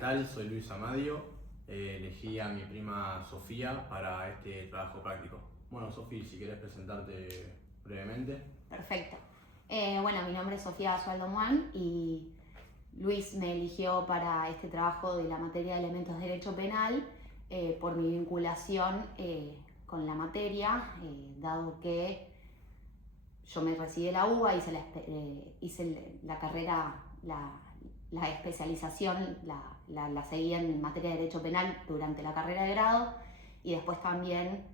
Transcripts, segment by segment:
tal? Soy Luis Amadio. Elegí a mi prima Sofía para este trabajo práctico. Bueno, Sofía, si querés presentarte brevemente. Perfecto. Bueno, mi nombre es Sofía Basualdo Muán y Luis me eligió para este trabajo de la materia de elementos de derecho penal por mi vinculación con la materia, dado que yo me recibí de la UBA, hice la carrera, la especialización, la seguí en materia de derecho penal durante la carrera de grado y después también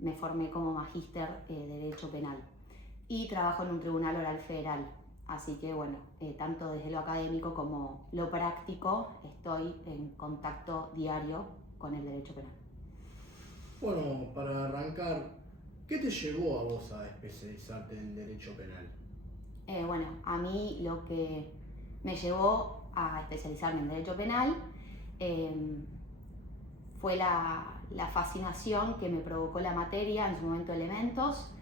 me formé como magíster de derecho penal y trabajo en un tribunal oral federal. Así que bueno, tanto desde lo académico como lo práctico estoy en contacto diario con el derecho penal. Bueno, para arrancar, ¿qué te llevó a vos a especializarte en derecho penal? Bueno, a mí lo que me llevó a especializarme en derecho penal fue la fascinación que me provocó la materia, en su momento elementos,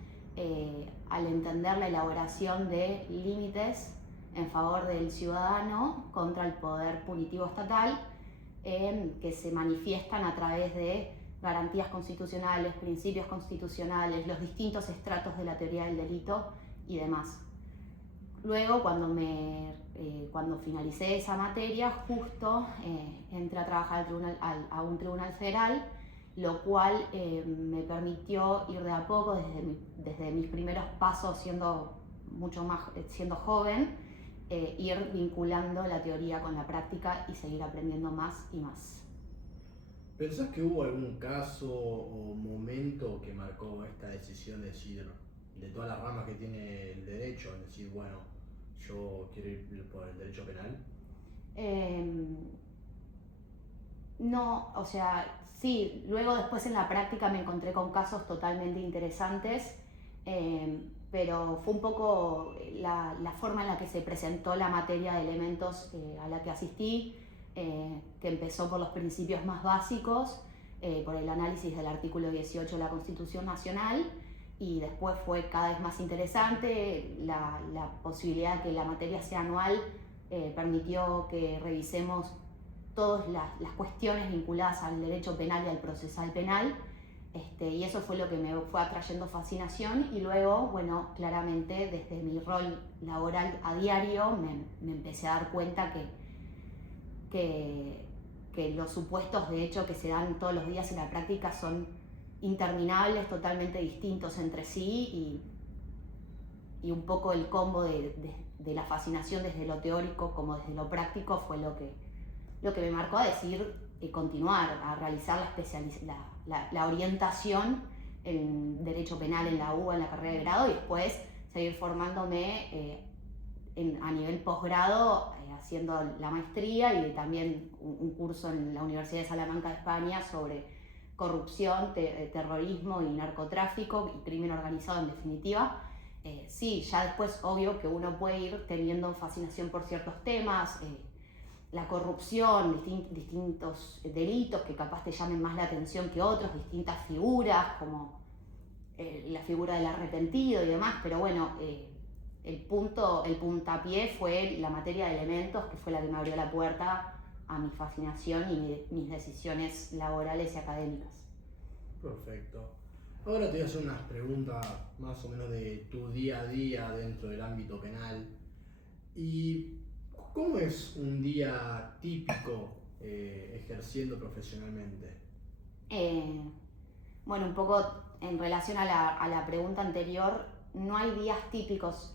al entender la elaboración de límites en favor del ciudadano contra el poder punitivo estatal, que se manifiestan a través de garantías constitucionales, principios constitucionales, los distintos estratos de la teoría del delito y demás. Luego, cuando finalicé esa materia, justo entré a trabajar a un tribunal federal, lo cual me permitió ir de a poco desde mis primeros pasos siendo joven, ir vinculando la teoría con la práctica y seguir aprendiendo más y más. ¿Pensás que hubo algún caso o momento que marcó esta decisión de decir, de todas las ramas que tiene el derecho, es decir, bueno, yo quiero ir por el derecho penal? No, o sea, sí, luego después en la práctica me encontré con casos totalmente interesantes, pero fue un poco la forma en la que se presentó la materia de elementos a la que asistí, que empezó por los principios más básicos, por el análisis del artículo 18 de la Constitución Nacional, y después fue cada vez más interesante la posibilidad de que la materia sea anual, permitió que revisemos todas las cuestiones vinculadas al derecho penal y al procesal penal, y eso fue lo que me fue atrayendo fascinación. Y luego, bueno, claramente desde mi rol laboral a diario me empecé a dar cuenta que los supuestos de hecho que se dan todos los días en la práctica son interminables, totalmente distintos entre sí, y un poco el combo de la fascinación desde lo teórico como desde lo práctico fue lo que me marcó a decidir continuar, a realizar la orientación en Derecho Penal en la UBA, en la carrera de grado, y después seguir formándome a nivel posgrado, haciendo la maestría y también un curso en la Universidad de Salamanca de España sobre corrupción, terrorismo y narcotráfico y crimen organizado en definitiva. Sí, ya después obvio que uno puede ir teniendo fascinación por ciertos temas, la corrupción, distintos delitos que capaz te llamen más la atención que otros, distintas figuras como la figura del arrepentido y demás, pero bueno, el puntapié fue la materia de elementos, que fue la que me abrió la puerta a mi fascinación y mis decisiones laborales y académicas. Perfecto. Ahora te voy a hacer unas preguntas más o menos de tu día a día dentro del ámbito penal. ¿Y cómo es un día típico ejerciendo profesionalmente? Bueno, un poco en relación a la pregunta anterior, no hay días típicos,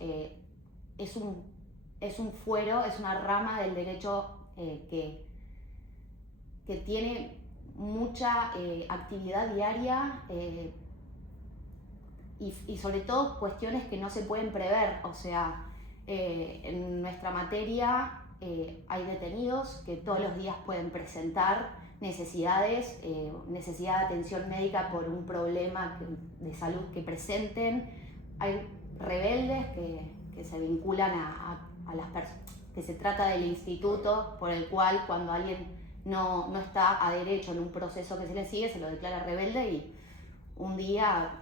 es un fuero, es una rama del derecho que tiene mucha actividad diaria, y sobre todo cuestiones que no se pueden prever. O sea, en nuestra materia hay detenidos que todos los días pueden presentar necesidades, necesidad de atención médica por un problema de salud que presenten. Hay rebeldes que se vinculan a las personas, que se trata del instituto por el cual cuando alguien no está a derecho en un proceso que se le sigue, se lo declara rebelde, y un día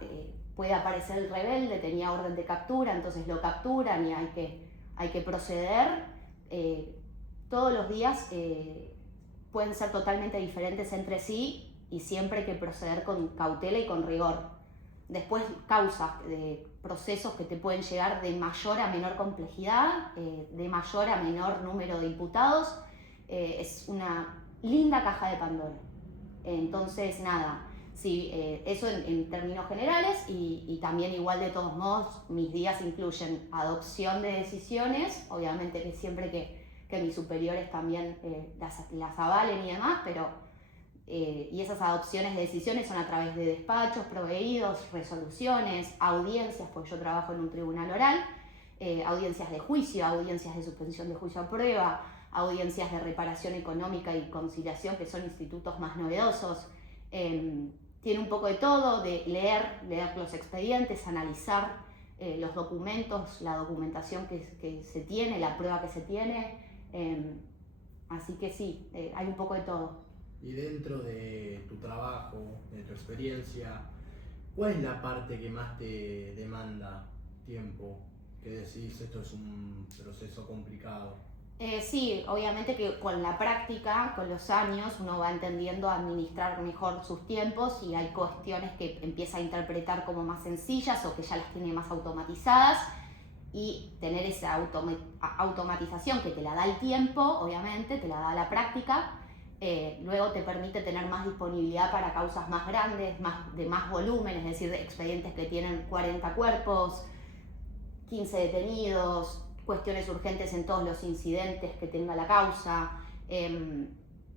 puede aparecer el rebelde, tenía orden de captura, entonces lo capturan y hay que proceder. todos los días pueden ser totalmente diferentes entre sí y siempre hay que proceder con cautela y con rigor. Después, causas de procesos que te pueden llegar de mayor a menor complejidad, de mayor a menor número de imputados. Es una linda caja de Pandora. Entonces, nada, sí, eso en términos generales y también igual de todos modos mis días incluyen adopción de decisiones, obviamente que siempre que mis superiores también las avalen y demás, pero y esas adopciones de decisiones son a través de despachos, proveídos, resoluciones, audiencias, porque yo trabajo en un tribunal oral, audiencias de juicio, audiencias de suspensión de juicio a prueba, audiencias de reparación económica y conciliación, que son institutos más novedosos. Tiene un poco de todo, de leer los expedientes, analizar los documentos, la documentación que se tiene, la prueba que se tiene. Así que sí, hay un poco de todo. Y dentro de tu trabajo, de tu experiencia, ¿cuál es la parte que más te demanda tiempo? Que decís, esto es un proceso complicado. Sí, obviamente que con la práctica, con los años, uno va entendiendo a administrar mejor sus tiempos y hay cuestiones que empieza a interpretar como más sencillas o que ya las tiene más automatizadas, y tener esa automatización que te la da el tiempo, obviamente, te la da la práctica. Luego te permite tener más disponibilidad para causas más grandes, de más volumen, es decir, de expedientes que tienen 40 cuerpos, 15 detenidos, cuestiones urgentes en todos los incidentes que tenga la causa.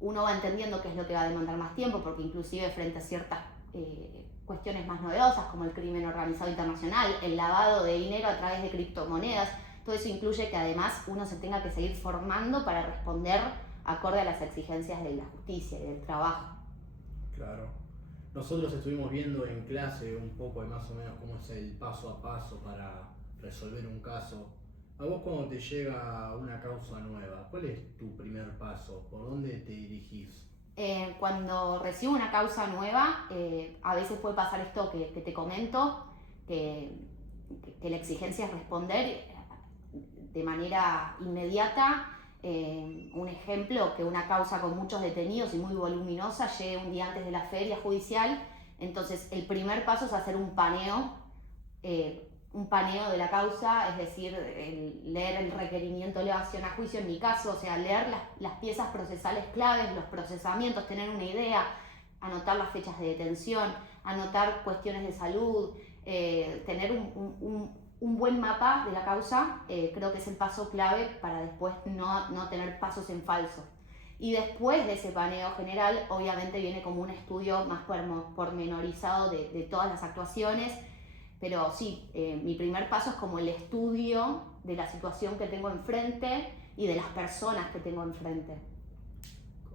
Uno va entendiendo qué es lo que va a demandar más tiempo, porque inclusive frente a ciertas cuestiones más novedosas como el crimen organizado internacional, el lavado de dinero a través de criptomonedas, todo eso incluye que además uno se tenga que seguir formando para responder acorde a las exigencias de la justicia y del trabajo. Claro. Nosotros estuvimos viendo en clase un poco de más o menos cómo es el paso a paso para resolver un caso. A vos cuando te llega una causa nueva, ¿cuál es tu primer paso? ¿Por dónde te dirigís? Cuando recibo una causa nueva, a veces puede pasar esto que te comento, que la exigencia es responder de manera inmediata. Un ejemplo, que una causa con muchos detenidos y muy voluminosa llegue un día antes de la feria judicial. Entonces el primer paso es hacer un paneo de la causa, es decir, leer el requerimiento de elevación a juicio en mi caso, o sea, leer las piezas procesales claves, los procesamientos, tener una idea, anotar las fechas de detención, anotar cuestiones de salud, tener un buen mapa de la causa. Creo que es el paso clave para después no tener pasos en falso. Y después de ese paneo general, obviamente viene como un estudio más pormenorizado de todas las actuaciones. Pero sí, mi primer paso es como el estudio de la situación que tengo enfrente y de las personas que tengo enfrente.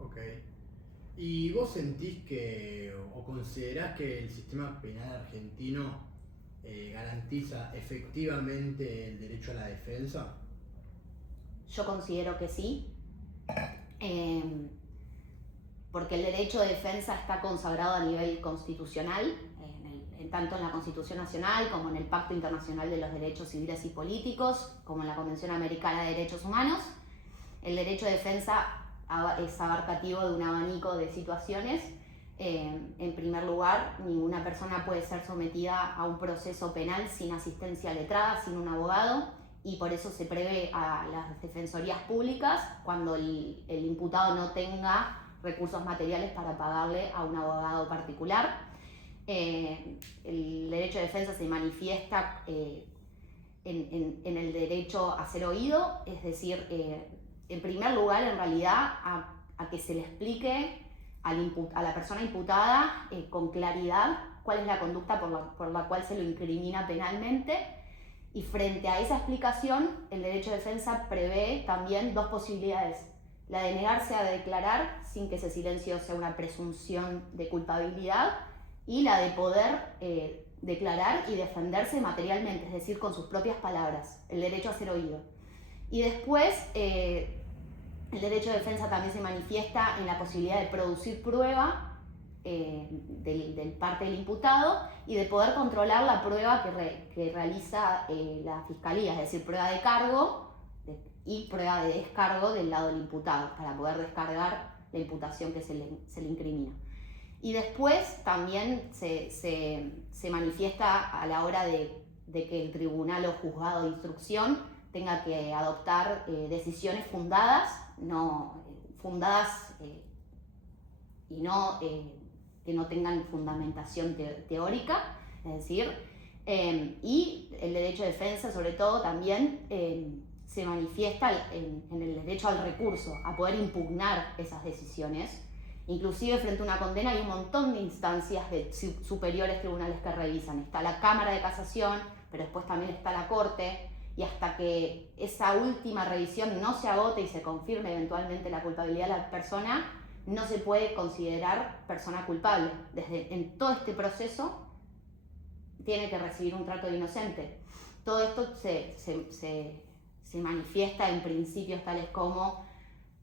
Ok. ¿Y vos sentís que, o considerás que el sistema penal argentino garantiza efectivamente el derecho a la defensa? Yo considero que sí, porque el derecho de defensa está consagrado a nivel constitucional, tanto en la Constitución Nacional como en el Pacto Internacional de los Derechos Civiles y Políticos, como en la Convención Americana de Derechos Humanos. El derecho de defensa es abarcativo de un abanico de situaciones. En primer lugar, ninguna persona puede ser sometida a un proceso penal sin asistencia letrada, sin un abogado, y por eso se prevé a las defensorías públicas cuando el imputado no tenga recursos materiales para pagarle a un abogado particular. El derecho de defensa se manifiesta en el derecho a ser oído, es decir, en primer lugar, en realidad, a que se le explique a la persona imputada con claridad cuál es la conducta por la cual se lo incrimina penalmente, y frente a esa explicación, el derecho de defensa prevé también dos posibilidades: la de negarse a declarar sin que ese silencio sea una presunción de culpabilidad, y la de poder declarar y defenderse materialmente, es decir, con sus propias palabras, el derecho a ser oído. Y después, el derecho de defensa también se manifiesta en la posibilidad de producir prueba del parte del imputado y de poder controlar la prueba que realiza la fiscalía, es decir, prueba de cargo y prueba de descargo del lado del imputado, para poder descargar la imputación que se le incrimina. Y después también se manifiesta a la hora de que el tribunal o juzgado de instrucción tenga que adoptar decisiones fundadas, y no que no tengan fundamentación teórica, es decir, y el derecho de defensa sobre todo también se manifiesta en el derecho al recurso, a poder impugnar esas decisiones. Inclusive frente a una condena hay un montón de instancias de superiores tribunales que revisan. Está la Cámara de Casación, pero después también está la Corte, y hasta que esa última revisión no se agote y se confirme eventualmente la culpabilidad de la persona, no se puede considerar persona culpable. En todo este proceso tiene que recibir un trato de inocente. Todo esto se manifiesta en principios tales como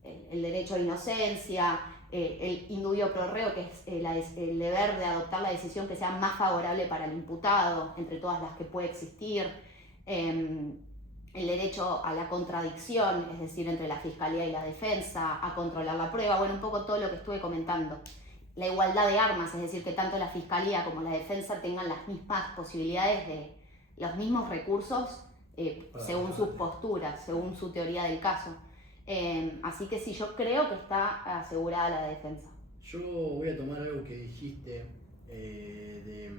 el derecho a la inocencia, el indubio pro reo, que es el deber de adoptar la decisión que sea más favorable para el imputado, entre todas las que puede existir, el derecho a la contradicción, es decir, entre la fiscalía y la defensa, a controlar la prueba, bueno, un poco todo lo que estuve comentando. La igualdad de armas, es decir, que tanto la fiscalía como la defensa tengan las mismas posibilidades de los mismos recursos según sus posturas, según su teoría del caso. Así que sí, yo creo que está asegurada la defensa. Yo voy a tomar algo que dijiste de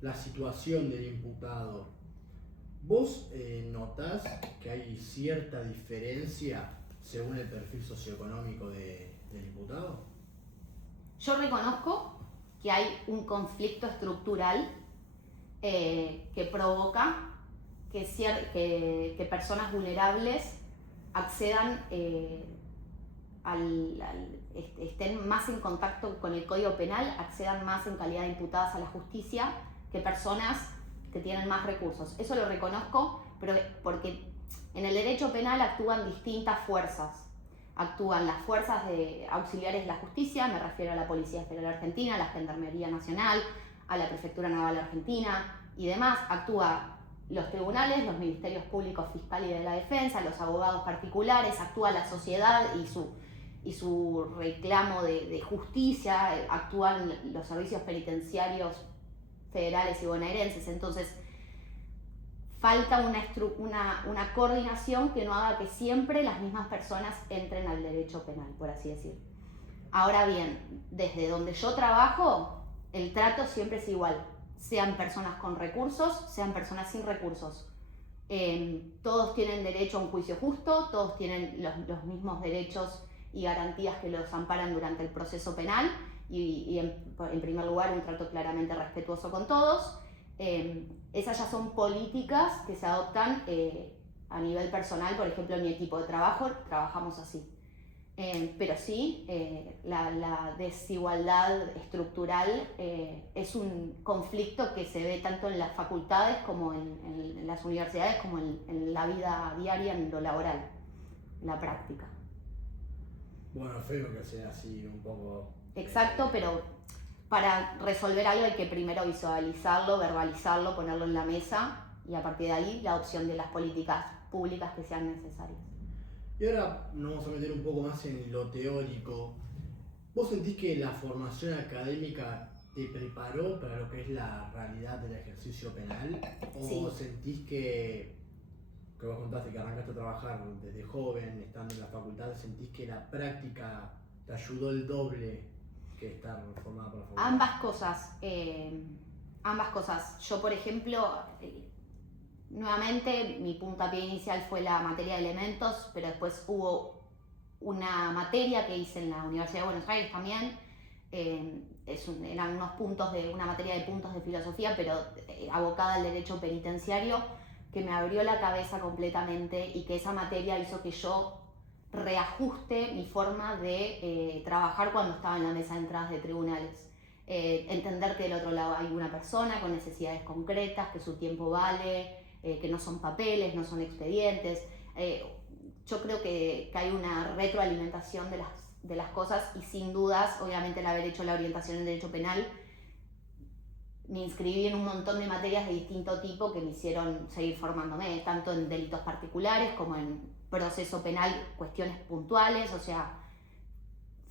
la situación del imputado. ¿Vos notás que hay cierta diferencia según el perfil socioeconómico del imputado? Yo reconozco que hay un conflicto estructural que provoca que personas vulnerables accedan, estén más en contacto con el Código Penal, accedan más en calidad de imputadas a la justicia que personas que tienen más recursos. Eso lo reconozco, pero porque en el derecho penal actúan distintas fuerzas. Actúan las fuerzas auxiliares de la justicia, me refiero a la Policía Federal Argentina, a la Gendarmería Nacional, a la Prefectura Naval Argentina y demás. Actúan los tribunales, los ministerios públicos fiscal y de la defensa, los abogados particulares, actúa la sociedad y su reclamo de justicia, actúan los servicios penitenciarios federales y bonaerenses. Entonces falta una coordinación que no haga que siempre las mismas personas entren al derecho penal, por así decir. Ahora bien, desde donde yo trabajo, el trato siempre es igual, sean personas con recursos, sean personas sin recursos. Todos tienen derecho a un juicio justo, todos tienen los mismos derechos y garantías que los amparan durante el proceso penal, y en primer lugar un trato claramente respetuoso con todos. Esas ya son políticas que se adoptan a nivel personal. Por ejemplo, en mi equipo de trabajo trabajamos así. Pero sí, la desigualdad estructural es un conflicto que se ve tanto en las facultades como en las universidades, como en la vida diaria, en lo laboral, en la práctica. Bueno, feo que sea así un poco. Exacto, pero para resolver algo hay que primero visualizarlo, verbalizarlo, ponerlo en la mesa, y a partir de ahí la opción de las políticas públicas que sean necesarias. Y ahora nos vamos a meter un poco más en lo teórico. ¿Vos sentís que la formación académica te preparó para lo que es la realidad del ejercicio penal? ¿O sí. Sentís que vos contaste que arrancaste a trabajar desde joven, estando en la facultad, sentís que la práctica te ayudó el doble que estar formada por la facultad? Ambas cosas. Yo, por ejemplo, nuevamente mi puntapié inicial fue la materia de elementos, pero después hubo una materia que hice en la Universidad de Buenos Aires también. Eran una materia de puntos de filosofía, pero abocada al derecho penitenciario, que me abrió la cabeza completamente, y que esa materia hizo que yo reajuste mi forma de trabajar cuando estaba en la mesa de entradas de tribunales. Entender que del otro lado hay una persona con necesidades concretas, que su tiempo vale, que no son papeles, no son expedientes. Yo creo que hay una retroalimentación de las cosas, y sin dudas, obviamente, el haber hecho la orientación en derecho penal, me inscribí en un montón de materias de distinto tipo que me hicieron seguir formándome, tanto en delitos particulares como en proceso penal cuestiones puntuales, o sea,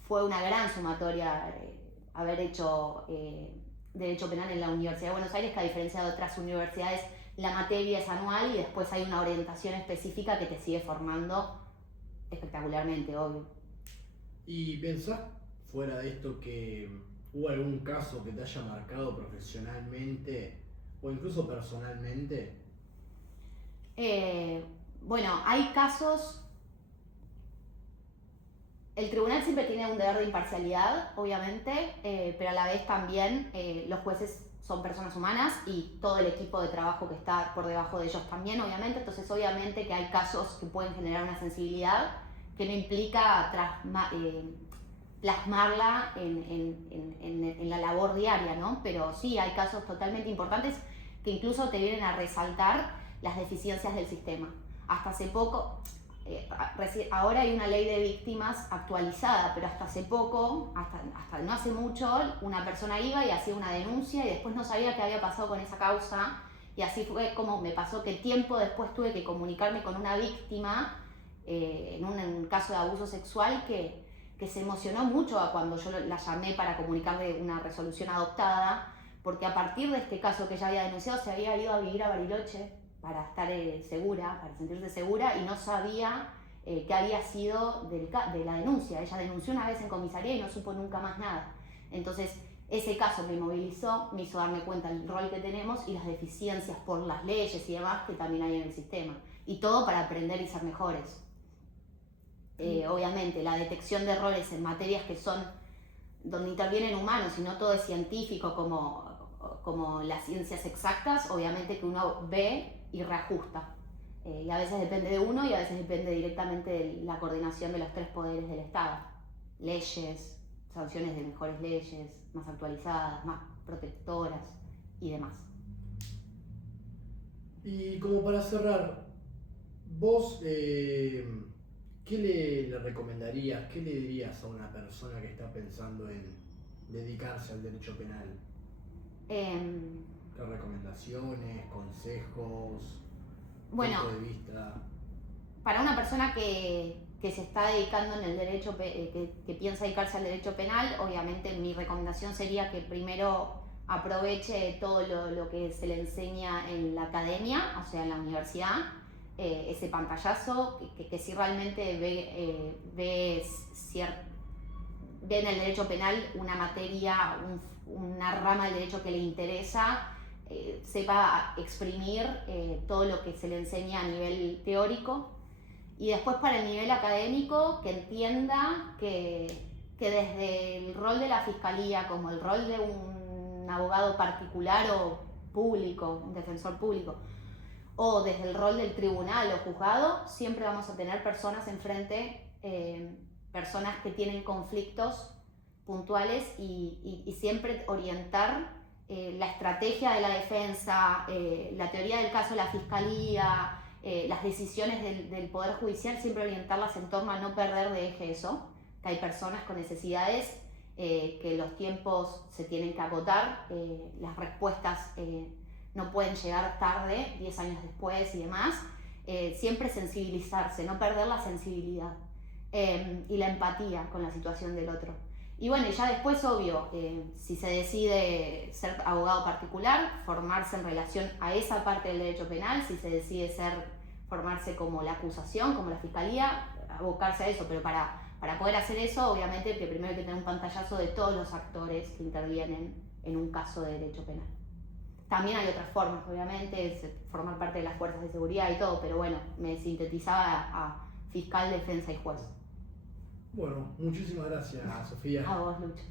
fue una gran sumatoria haber hecho Derecho Penal en la Universidad de Buenos Aires, que a diferencia de otras universidades, la materia es anual y después hay una orientación específica que te sigue formando espectacularmente, obvio. ¿Y pensás, fuera de esto, que hubo algún caso que te haya marcado profesionalmente o incluso personalmente? Bueno, hay casos. El tribunal siempre tiene un deber de imparcialidad, obviamente, pero a la vez también los jueces son personas humanas y todo el equipo de trabajo que está por debajo de ellos también, obviamente. Entonces, obviamente que hay casos que pueden generar una sensibilidad que no implica plasmarla en la labor diaria, ¿no? Pero sí, hay casos totalmente importantes que incluso te vienen a resaltar las deficiencias del sistema. Hasta hace poco, ahora hay una ley de víctimas actualizada, pero hasta hace poco, hasta no hace mucho, una persona iba y hacía una denuncia y después no sabía qué había pasado con esa causa, y así fue como me pasó que tiempo después tuve que comunicarme con una víctima en un caso de abuso sexual que se emocionó mucho cuando yo la llamé para comunicarle una resolución adoptada, porque a partir de este caso que ella había denunciado se había ido a vivir a Bariloche para estar segura, para sentirse segura, y no sabía qué había sido de la denuncia. Ella denunció una vez en comisaría y no supo nunca más nada. Entonces, ese caso me movilizó, me hizo darme cuenta del rol que tenemos y las deficiencias por las leyes y demás que también hay en el sistema. Y todo para aprender y ser mejores. Obviamente, la detección de errores en materias que son donde intervienen humanos y no todo es científico como las ciencias exactas, obviamente que uno ve y reajusta. Y a veces depende de uno y a veces depende directamente de la coordinación de los tres poderes del Estado. Leyes, sanciones de mejores leyes, más actualizadas, más protectoras y demás. Y como para cerrar, vos, ¿qué le recomendarías, qué le dirías a una persona que está pensando en dedicarse al derecho penal? ¿Qué recomendaciones, consejos, Bueno, punto de vista? para una persona que se está dedicando en el derecho, que piensa dedicarse al derecho penal, obviamente mi recomendación sería que primero aproveche todo lo que se le enseña en la academia, o sea, en la universidad, ese pantallazo, que si realmente ve en el derecho penal una materia, una rama del derecho que le interesa, sepa exprimir todo lo que se le enseña a nivel teórico, y después para el nivel académico que entienda que desde el rol de la fiscalía como el rol de un abogado particular o público, un defensor público, o desde el rol del tribunal o juzgado, siempre vamos a tener personas enfrente, personas que tienen conflictos puntuales, y siempre orientar la estrategia de la defensa, la teoría del caso de la fiscalía, las decisiones del Poder Judicial, siempre orientarlas en torno a no perder de eje eso, que hay personas con necesidades, que los tiempos se tienen que agotar, las respuestas no pueden llegar tarde, 10 años después y demás. Siempre sensibilizarse, no perder la sensibilidad y la empatía con la situación del otro. Y bueno, ya después, obvio, si se decide ser abogado particular, formarse en relación a esa parte del derecho penal. Si se decide formarse como la acusación, como la fiscalía, abocarse a eso. Pero para poder hacer eso, obviamente que primero hay que tener un pantallazo de todos los actores que intervienen en un caso de derecho penal. También hay otras formas, obviamente, es formar parte de las fuerzas de seguridad y todo, pero bueno, me sintetizaba a fiscal, defensa y juez. Bueno, muchísimas gracias, Sofía. A vos, Lucho.